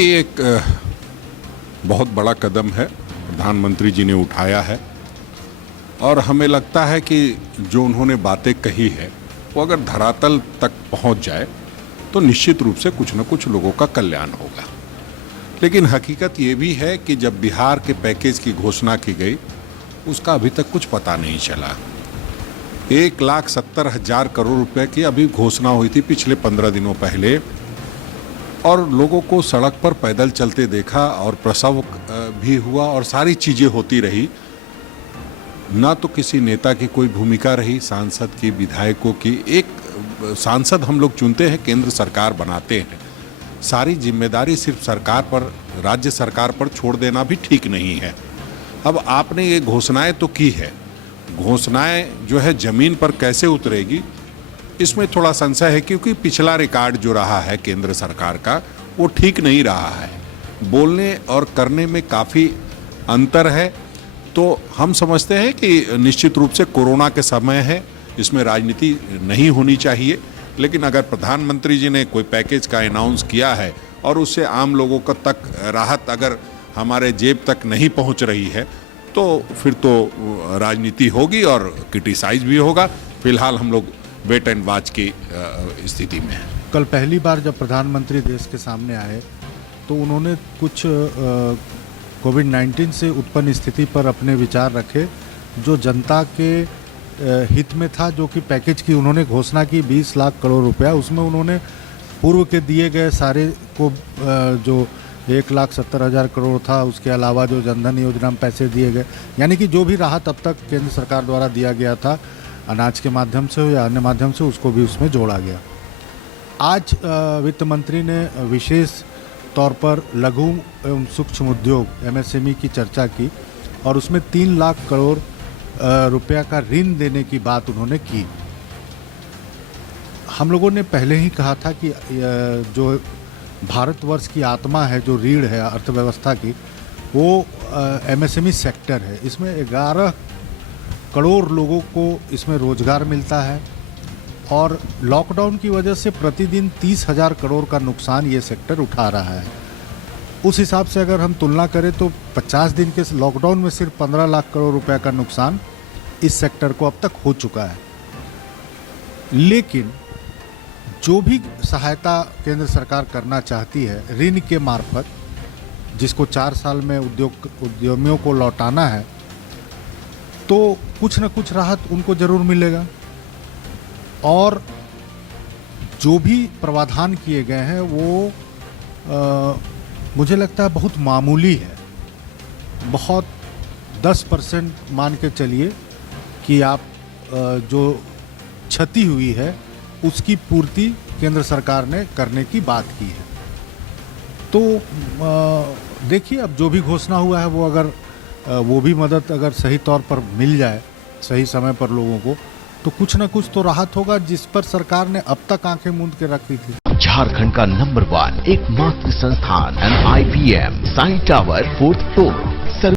ये एक बहुत बड़ा कदम है प्रधानमंत्री जी ने उठाया है और हमें लगता है कि जो उन्होंने बातें कही है वो अगर धरातल तक पहुंच जाए तो निश्चित रूप से कुछ न कुछ लोगों का कल्याण होगा। लेकिन हकीकत ये भी है कि जब बिहार के पैकेज की घोषणा की गई उसका अभी तक कुछ पता नहीं चला। 1,70,000 करोड़ रुपए की अभी घोषणा हुई थी पिछले 15 दिनों पहले और लोगों को सड़क पर पैदल चलते देखा और प्रसव भी हुआ और सारी चीज़ें होती रही। ना तो किसी नेता की कोई भूमिका रही, सांसद की, विधायकों की। एक सांसद हम लोग चुनते हैं, केंद्र सरकार बनाते हैं, सारी जिम्मेदारी सिर्फ सरकार पर, राज्य सरकार पर छोड़ देना भी ठीक नहीं है। अब आपने ये घोषणाएं तो की है, घोषणाएं जो है ज़मीन पर कैसे उतरेगी इसमें थोड़ा संशय है, क्योंकि पिछला रिकॉर्ड जो रहा है केंद्र सरकार का वो ठीक नहीं रहा है। बोलने और करने में काफ़ी अंतर है। तो हम समझते हैं कि निश्चित रूप से कोरोना के समय है, इसमें राजनीति नहीं होनी चाहिए। लेकिन अगर प्रधानमंत्री जी ने कोई पैकेज का अनाउंस किया है और उससे आम लोगों का तक राहत अगर हमारे जेब तक नहीं पहुंच रही है तो फिर तो राजनीति होगी और क्रिटिसाइज भी होगा। फिलहाल हम लोग वेट एंड वॉच की स्थिति में है। कल पहली बार जब प्रधानमंत्री देश के सामने आए तो उन्होंने कुछ कोविड-19 से उत्पन्न स्थिति पर अपने विचार रखे जो जनता के हित में था, जो कि पैकेज की उन्होंने घोषणा की 20 लाख करोड़ रुपया। उसमें उन्होंने पूर्व के दिए गए सारे को जो 1,70,000 करोड़ था, उसके अलावा जो जनधन योजना में पैसे दिए गए, यानी कि जो भी राहत अब तक केंद्र सरकार द्वारा दिया गया था अनाज के माध्यम से हो या अन्य माध्यम से, उसको भी उसमें जोड़ा गया। आज वित्त मंत्री ने विशेष तौर पर लघु एवं सूक्ष्म उद्योग MSME की चर्चा की और उसमें 3 लाख करोड़ रुपया का ऋण देने की बात उन्होंने की। हम लोगों ने पहले ही कहा था कि जो भारतवर्ष की आत्मा है, जो रीढ़ है अर्थव्यवस्था की, वो MSME सेक्टर है। इसमें 11 करोड़ लोगों को इसमें रोजगार मिलता है और लॉकडाउन की वजह से प्रतिदिन 30,000 करोड़ का नुकसान ये सेक्टर उठा रहा है। उस हिसाब से अगर हम तुलना करें तो 50 दिन के लॉकडाउन में सिर्फ 15 लाख करोड़ रुपए का नुकसान इस सेक्टर को अब तक हो चुका है। लेकिन जो भी सहायता केंद्र सरकार करना चाहती है ऋण के मार्फत, जिसको 4 साल में उद्यमियों को लौटाना है, तो कुछ न कुछ राहत उनको जरूर मिलेगा। और जो भी प्रावधान किए गए हैं वो मुझे लगता है बहुत मामूली है। बहुत 10% मान के चलिए कि आप जो क्षति हुई है उसकी पूर्ति केंद्र सरकार ने करने की बात की है। तो देखिए, अब जो भी घोषणा हुआ है वो अगर वो भी मदद अगर सही तौर पर मिल जाए सही समय पर लोगों को, तो कुछ न कुछ तो राहत होगा, जिस पर सरकार ने अब तक आंखें मूंद के रखी थी। झारखंड का नंबर 1 एकमात्र संस्थान NIPM Sai tower 4th floor.